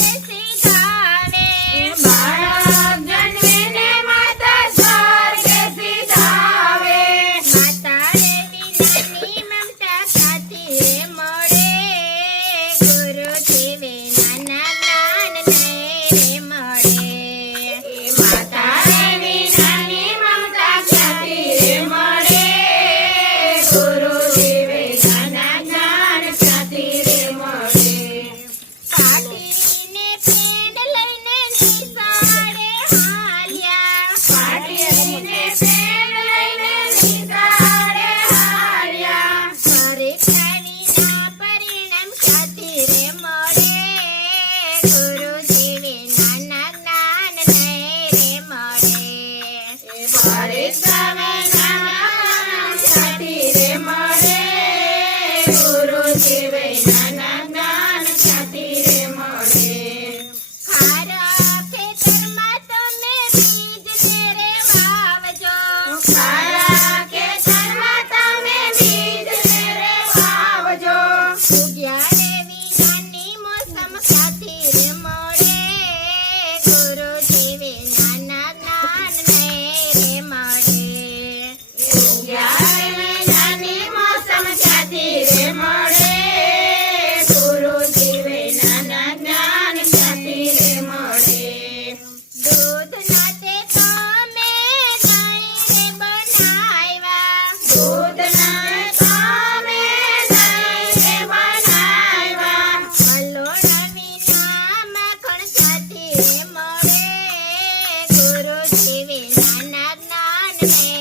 It's Bye.